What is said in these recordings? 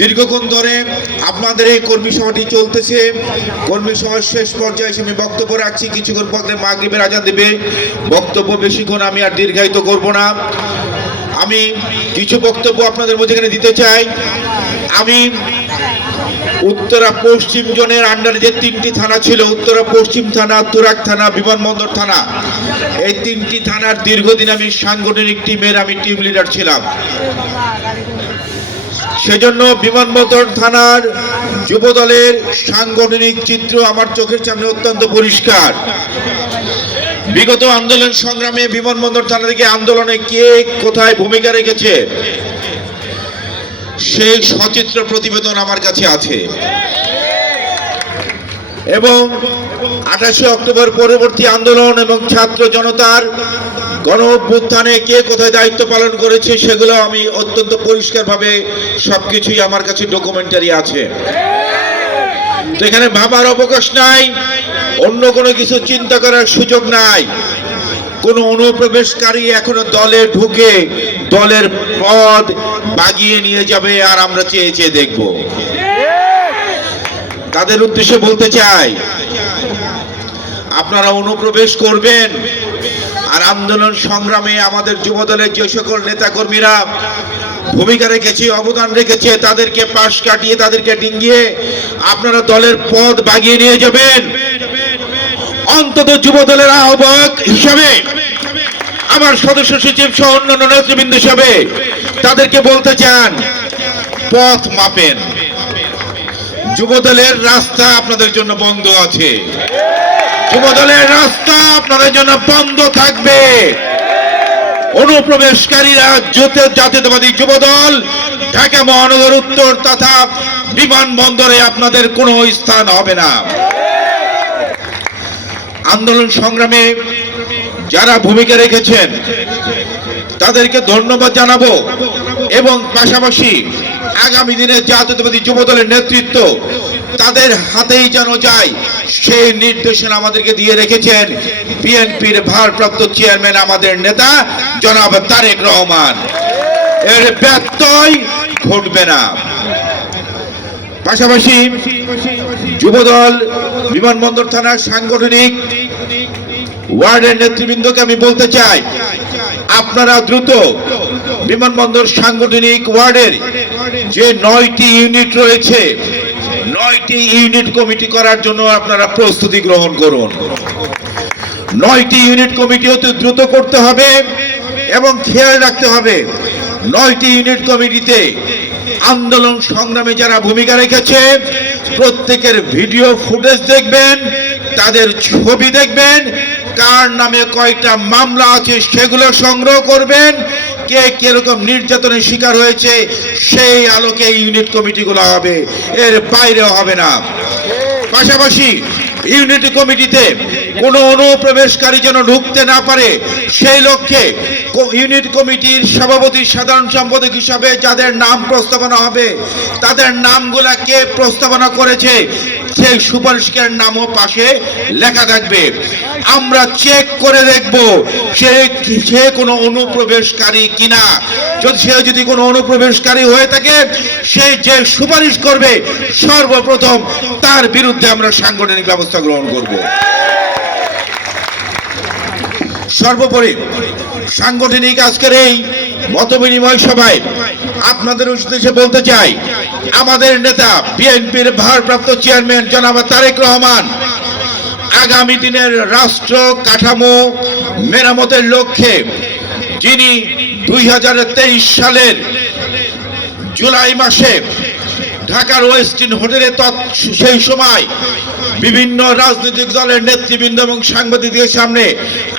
দীর্ঘক্ষণ ধরে আপনাদের এই কর্মী সভাটি চলতেছে। কর্মী সভার শেষ পর্যায়ে এসে আমি বক্তব্য রাখছি। কিছুক্ষণ পরে মাগরিবের আজান দেবে। বক্তব্য বেশিক্ষণ আমি আর দীর্ঘায়িত করব না। আমি কিছু বক্তব্য আপনাদের মধ্যে এখানে দিতে চাই। আমি উত্তরা পশ্চিম জোনের আন্ডারে যে তিনটি থানা ছিল, উত্তরা পশ্চিম থানা তুরাক থানা, বিমানবন্দর থানা, এই তিনটি থানার দীর্ঘদিন আমি সাংগঠনিক টিমের আমি টিম লিডার ছিলাম। সেজন্য বিমানবন্দর থানার যুবদলের সাংগঠনিক চিত্র আমার চোখের সামনে অত্যন্ত পরিষ্কার। বিগত আন্দোলন সংগ্রামে বিমানবন্দর থানা থেকে আন্দোলনে কে কোথায় ভূমিকা রেখেছে, সেই সচিত্র প্রতিবেদন আমার কাছে আছে। এবং আঠাশে অক্টোবর পরবর্তী আন্দোলন এবং ছাত্র জনতার গণ অভ্যুত্থানে কে কোথায় দায়িত্ব পালন করেছে সেগুলো আমি অত্যন্ত পরিষ্কারভাবে সবকিছুই আমার কাছে ডকুমেন্টারি আছে। এখানে ভাবার অবকাশ নাই, অন্য কোনো কিছু চিন্তা করার সুযোগ নাই। কোন অনুপ্রবেশকারী এখনও দলে ঢুকে দলের পদ বাগিয়ে নিয়ে যাবে আর আমরা চেয়ে চেয়ে দেখব। তাদের উদ্দেশ্যে বলতে চাই, আপনারা অনুপ্রবেশ করবেন আন্দোলন সংগ্রামে আমাদের যুবদলের যে সকল নেতাকর্মীরা ভূমিকা রেখেছে, অবদান রেখেছে, তাদেরকে পাশ কাটিয়ে, তাদেরকে ডিঙ্গিয়ে আপনারা দলের পদ বাগিয়ে নিয়ে যাবেন। অন্তত যুবদলের আহ্বায়ক হিসাবে, আমার সদস্য সচিব সহ অন্যান্য নেতৃবৃন্দ হিসাবে তাদেরকে বলতে চান, পথ মাপেন। যুবদলের রাস্তা আপনাদের জন্য বন্ধ আছে। যুবদলের রাস্তা আপনাদের জন্য বন্ধ থাকবে। অনুপ্রবেশকারীরা জাতীয়তাবাদী যুবদল, ঢাকা মহানগর উত্তর তথা বিমানবন্দরে আপনাদের কোনো স্থান হবে না। আন্দোলন সংগ্রামে যারা ভূমিকা রেখেছেন, তাদেরকে ধন্যবাদ জানাব এবং পাশাপাশি আগামী দিনে জাতীয়তাবাদী যুবদলের নেতৃত্ব তাদের হাতেই যেন যায়। সেই নির্দেশনা আমাদেরকে দিয়ে রেখেছেন বিএনপির ভারপ্রাপ্ত চেয়ারম্যান আমাদের নেতা জনাব তারেক রহমান। এর ব্যত্যয় ঘটবে না। পাশাপাশি যুবদল, বিমানবন্দর থানার সাংগঠনিক ওয়ার্ডের নেতৃবৃন্দকে আমি বলতে চাই, আপনারা দ্রুত বিমানবন্দর সাংগঠনিক ওয়ার্ডের যে নয়টি ইউনিট রয়েছে নয়টি ইউনিট কমিটি করার জন্য আপনারা প্রস্তুতি গ্রহণ করুন। নয়টি ইউনিট কমিটি অতি দ্রুত করতে হবে এবং খেয়াল রাখতে হবে, নয়টি ইউনিট কমিটিতে আন্দোলন সংগ্রামে যারা ভূমিকা রেখেছে, প্রত্যেকের ভিডিও ফুটেজ দেখবেন, তাদের ছবি দেখবেন, কার নামে কয়টা মামলা আছে সেগুলো সংগ্রহ করবেন কে কীরকম নির্যাতনের শিকার হয়েছে, সেই আলোকে ইউনিট কমিটিগুলো হবে। এর বাইরেও হবে না। পাশাপাশি ইউনিট কমিটিতে কোনো অনুপ্রবেশকারী যেন ঢুকতে না পারে, সেই লক্ষ্যে ইউনিট কমিটির সভাপতি, সাধারণ সম্পাদক হিসাবে যাদের নাম প্রস্তাবনা হবে, তাদের নামগুলা কে প্রস্তাবনা করেছে, সেই সুপারিশকের নামও পাশে লেখা থাকবে। আমরা চেক করে দেখব সে সে কোনো অনুপ্রবেশকারী কিনা। যদি সে যদি কোনো অনুপ্রবেশকারী হয়ে থাকে, সে যে সুপারিশ করবে, সর্বপ্রথম তার বিরুদ্ধে আমরা সাংগঠনিক ব্যবস্থা গ্রহণ করব। সর্বোপরি সাংগঠনিক আজকের এই মত বিনিময় সভায় আপনাদের উদ্দেশ্যে বলতে চাই, আমাদের নেতা বিএনপির ভারপ্রাপ্ত চেয়ারম্যান জনাব তারেক রহমান আগামী দিনের রাষ্ট্র কাঠামো মেরামতের লক্ষ্যে যিনি দুই হাজার তেইশ সালের জুলাই মাসে ঢাকার ওয়েস্টিন হোটেলে সেই সময় বিভিন্ন রাজনৈতিক দলের নেতৃবৃন্দ এবং সাংবাদিকদের সামনে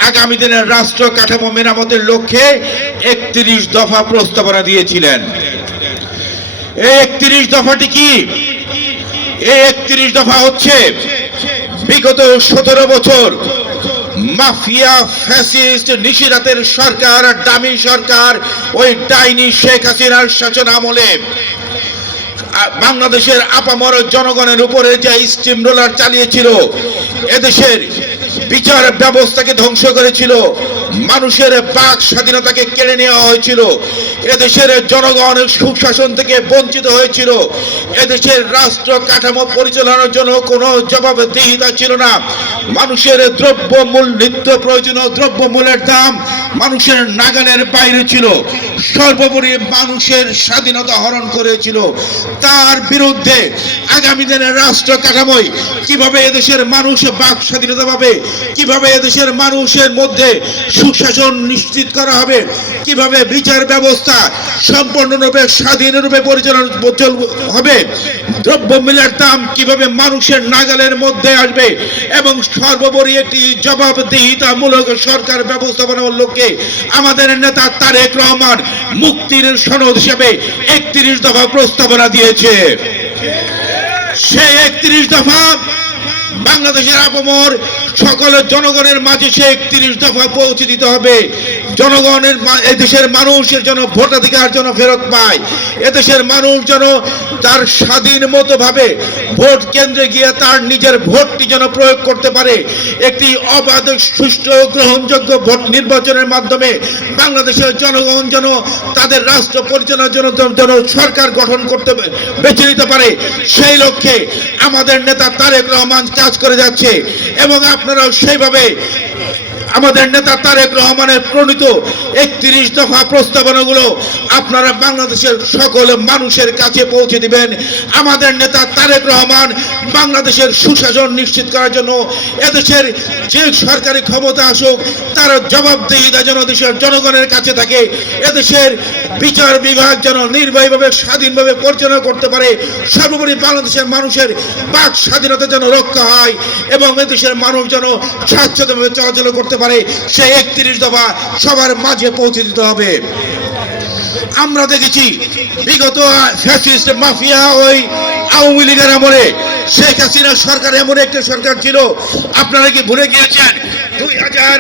আগামী দিনের রাষ্ট্র কাঠামো মেরামতের লক্ষ্যে একত্রিশ দফা প্রস্তাবনা দিয়েছিলেন। এই একত্রিশ দফাটি কি? এই একত্রিশ দফা হচ্ছে বিগত সতেরো বছর মাফিয়া ফ্যাসিস্ট নিশিরাতের সরকার ডামি সরকার ওই ডাইনি শেখ হাসিনার শাসন আমলে বাংলাদেশের আপামর জনগণের উপরে যে স্টিম রোলার চালিয়েছিল এদেশের বিচার ব্যবস্থাকে ধ্বংস করেছিল মানুষের বাক স্বাধীনতাকে কেড়ে নেওয়া হয়েছিল। এদেশের জনগণ সুশাসন থেকে বঞ্চিত হয়েছিল। এদেশের রাষ্ট্র কাঠামো পরিচালনার জন্য কোনো জবাবদিহিতা ছিল না। মানুষের দ্রব্য মূল নিত্য প্রয়োজনীয় দ্রব্য মূল্যের দাম মানুষের নাগালের বাইরে ছিল। সর্বোপরি মানুষের স্বাধীনতা হরণ করেছিল। তার বিরুদ্ধে আগামী দিনের রাষ্ট্র কাঠামোয় কীভাবে এদেশের মানুষ বাক স্বাধীনতা পাবে, কীভাবে এদেশের মানুষের মধ্যে সুশাসন নিশ্চিত করা হবে। কীভাবে বিচার ব্যবস্থা সম্পূর্ণরূপে, স্বাধীনরূপে পরিচালনা চল- হবে? দ্রব্যমূল্যের দাম কীভাবে মানুষের নাগালের মধ্যে আসবে? এবং সর্বোপরি একটি জবাবদিহিতামূলক সরকার ব্যবস্থাপনার লক্ষ্যে আমাদের নেতা তারেক রহমান মুক্তির সনদ হিসেবে একত্রিশ দফা প্রস্তাবনা দিয়েছে। সেই একত্রিশ দফা বাংলাদেশের আপমর সকল জনগণের মাঝে সে একত্রিশ দফা পৌঁছে দিতে হবে। জনগণের এদেশের মানুষের যেন ভোটাধিকার যেন ফেরত পায়। এদেশের মানুষ যেন তার স্বাধীন মতো ভাবে ভোট কেন্দ্রে গিয়ে তার নিজের ভোটটি যেন প্রয়োগ করতে পারে। একটি অবাধ, সুষ্ঠু, গ্রহণযোগ্য ভোট নির্বাচনের মাধ্যমে বাংলাদেশের জনগণ যেন তাদের রাষ্ট্র পরিচালনার জন্য যেন সরকার গঠন করতে বেছে নিতে পারে। সেই লক্ষ্যে আমাদের নেতা তারেক রহমান কাজ করে যাচ্ছে এবং আপনারাও সেইভাবে আমাদের নেতা তারেক রহমানের প্রণীত একত্রিশ দফা প্রস্তাবনাগুলো আপনারা বাংলাদেশের সকল মানুষের কাছে পৌঁছে দিবেন। আমাদের নেতা তারেক রহমান বাংলাদেশের সুশাসন নিশ্চিত করার জন্য এদেশের যে সরকারি ক্ষমতা আসুক, তার জবাবদিহিতা যেন দেশের জনগণের কাছে থাকে। এদেশের বিচার বিভাগ যেন নির্বাহীভাবে স্বাধীনভাবে পরিচালনা করতে পারে। সর্বোপরি বাংলাদেশের মানুষের বাক স্বাধীনতা যেন রক্ষা হয় এবং এদেশের মানুষ যেন স্বাচ্ছন্দ্যভাবে চলাচল করতে পারে। সেই একত্রিশ দফা সবার মাঝে পৌঁছে দিতে হবে। আমরা দেখেছি বিগত ফ্যাসিস্ট মাফিয়া ওই আওয়ামী লীগের আমলে শেখ হাসিনা সরকার এমন একটা সরকার ছিল, আপনারা কি ভুলে গিয়েছেন? দুই হাজার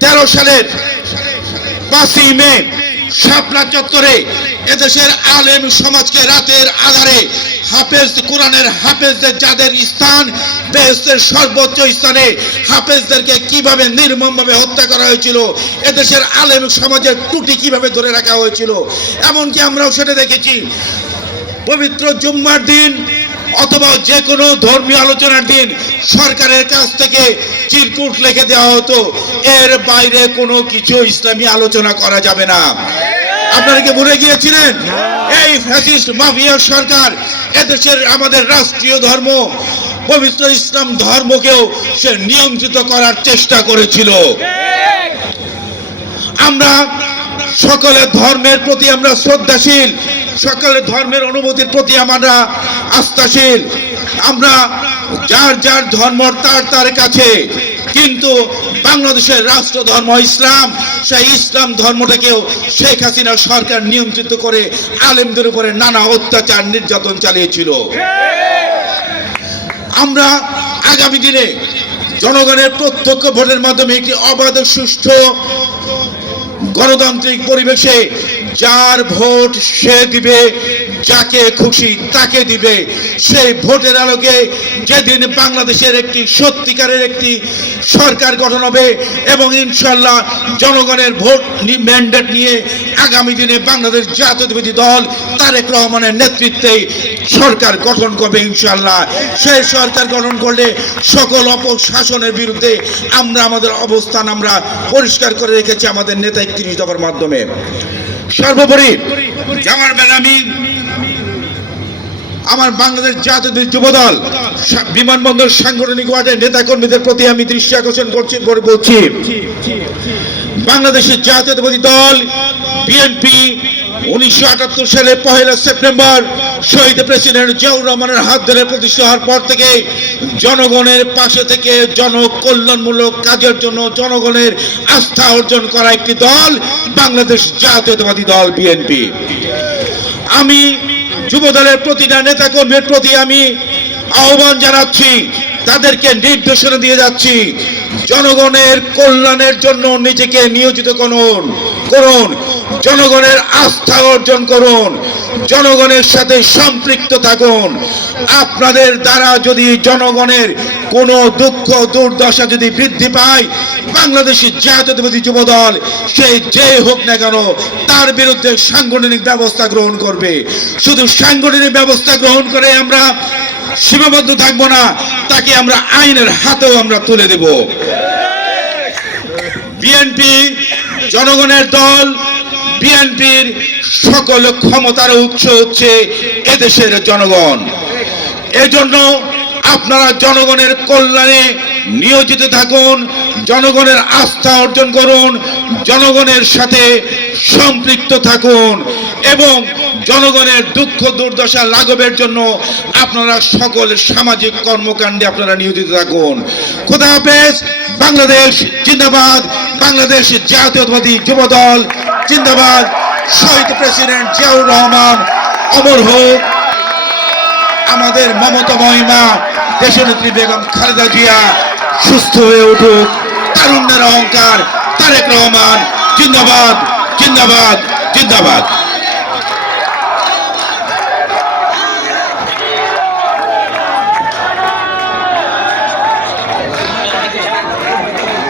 তেরো সালের পাঁচই মে শাপলা চত্বরে এদেশের আলেম সমাজকে রাতের আধারে হাফেজ কোরআনের হাফেজদের যাদের স্থান বেহেস্তের সর্বোচ্চ স্থানে হাফেজদেরকে কীভাবে নির্মমভাবে হত্যা করা হয়েছিল, এদেশের আলেম সমাজের টুটি কীভাবে ধরে রাখা হয়েছিল, এমনকি আমরাও সেটা দেখেছি। পবিত্র জুম্মার দিন অথবা যে কোনো ধর্মীয় আলোচনার দিন সরকারের কাছ থেকে চিরকুট লিখে দেওয়া হতো এর বাইরে কোনো কিছু ইসলামী আলোচনা করা যাবে না। আপনারা কি ভুলে গিয়েছিলেন? এই ফ্যাসিস্ট মাফিয়া সরকার এদেশের আমাদের রাষ্ট্রীয় ধর্ম পবিত্র ইসলাম ধর্মকেও সে নিয়ন্ত্রিত করার চেষ্টা করেছিল। আমরা সকলের ধর্মের প্রতি আমরা শ্রদ্ধাশীল সকলের ধর্মের অনুভূতির প্রতি আমরা আস্থাশীল। আমরা যার যার ধর্ম তার তার কাছে, কিন্তু বাংলাদেশের রাষ্ট্র ধর্ম ইসলাম, সেই ইসলাম ধর্মটাকেও শেখ হাসিনা সরকার নিয়ন্ত্রিত করে আলেমদের উপরে নানা অত্যাচার নির্যাতন চালিয়েছিল। আমরা আগামী দিনে জনগণের প্রত্যক্ষ ভোটের মাধ্যমে একটি অবাধ সুষ্ঠু গণতান্ত্রিক পরিবেশে যার ভোট সে দিবে। যাকে খুশি তাকে দিবে। সেই ভোটের আলোকে যেদিন বাংলাদেশের একটি সত্যিকারের একটি সরকার গঠন হবে এবং ইনশাল্লাহ জনগণের ভোট ম্যান্ডেট নিয়ে আগামী দিনে বাংলাদেশ জাতীয়তাবাদী দল তারেক রহমানের নেতৃত্বে সরকার গঠন করবে ইনশাল্লাহ সেই সরকার গঠন করলে সকল অপশাসনের বিরুদ্ধে আমরা আমাদের অবস্থান আমরা পরিষ্কার করে রেখেছি আমাদের নেতা একত্রিশ দফার মাধ্যমে। সর্বোপরি জামার বেলা আমি আমার বাংলাদেশ জাতীয় যুবদল বিমানবন্দর সাংগঠনিক ওয়ার্ডের নেতা কর্মীদের প্রতি আমি দৃষ্টি আকর্ষণ করছি, করে বলছি, বাংলাদেশের জাতীয়তাবাদী দল, বিএনপি, উনিশশো আটাত্তর সালে পহেলা সেপ্টেম্বর শহীদ প্রেসিডেন্ট জিয়াউর রহমানের হাত ধরে প্রতিষ্ঠা হওয়ার পর থেকে জনগণের পাশে থেকে জনকল্যাণমূলক কাজের জন্য জনগণের আস্থা অর্জন করা একটি দল, বাংলাদেশ জাতীয়তাবাদী দল, বিএনপি। আমি যুব দলের প্রতিটা নেতা কর্মীর প্রতি আমি আহ্বান জানাচ্ছি, তাদেরকে নির্দেশনা দিয়ে যাচ্ছি, জনগণের কল্যাণের জন্য নিজেকে নিয়োজিত করুন করুন, জনগণের আস্থা অর্জন করুন, জনগণের সাথে সম্পৃক্ত থাকুন। আপনাদের দ্বারা যদি জনগণের কোন দুঃখ দুর্দশা যদি বৃদ্ধি পায়, বাংলাদেশের জাতীয়তাবাদী যুব দল সেই যে হোক না কেন তার বিরুদ্ধে সাংগঠনিক ব্যবস্থা গ্রহণ করবে। শুধু সাংগঠনিক ব্যবস্থা গ্রহণ করে আমরা সীমাবদ্ধ থাকব না, তাকে আমরা আইনের হাতেও আমরা তুলে দেব। বিএনপি জনগণের দল, বিএনপির সকল ক্ষমতার উৎস হচ্ছে এদেশের জনগণ। এজন্য আপনারা জনগণের কল্যাণে নিয়োজিত থাকুন, জনগণের আস্থা অর্জন করুন, জনগণের সাথে সম্পৃক্ত থাকুন এবং জনগণের দুঃখ দুর্দশা লাঘবের জন্য আপনারা সকল সামাজিক কর্মকাণ্ডে আপনারা নিয়োজিত থাকুন। খোদা হাফেজ, বাংলাদেশ জিন্দাবাদ, বাংলাদেশ জাতীয়তাবাদী যুব দল জিন্দাবাদ। শহীদ প্রেসিডেন্ট জিয়াউর রহমান, অমর হোক। আমাদের মমতা মহিমা দেশনেত্রী বেগম খালেদা জিয়া, সুস্থ হয়ে উঠুক। তারুণ্যের অহংকার, তারেক রহমান, জিন্দাবাদ জিন্দাবাদ জিন্দাবাদ।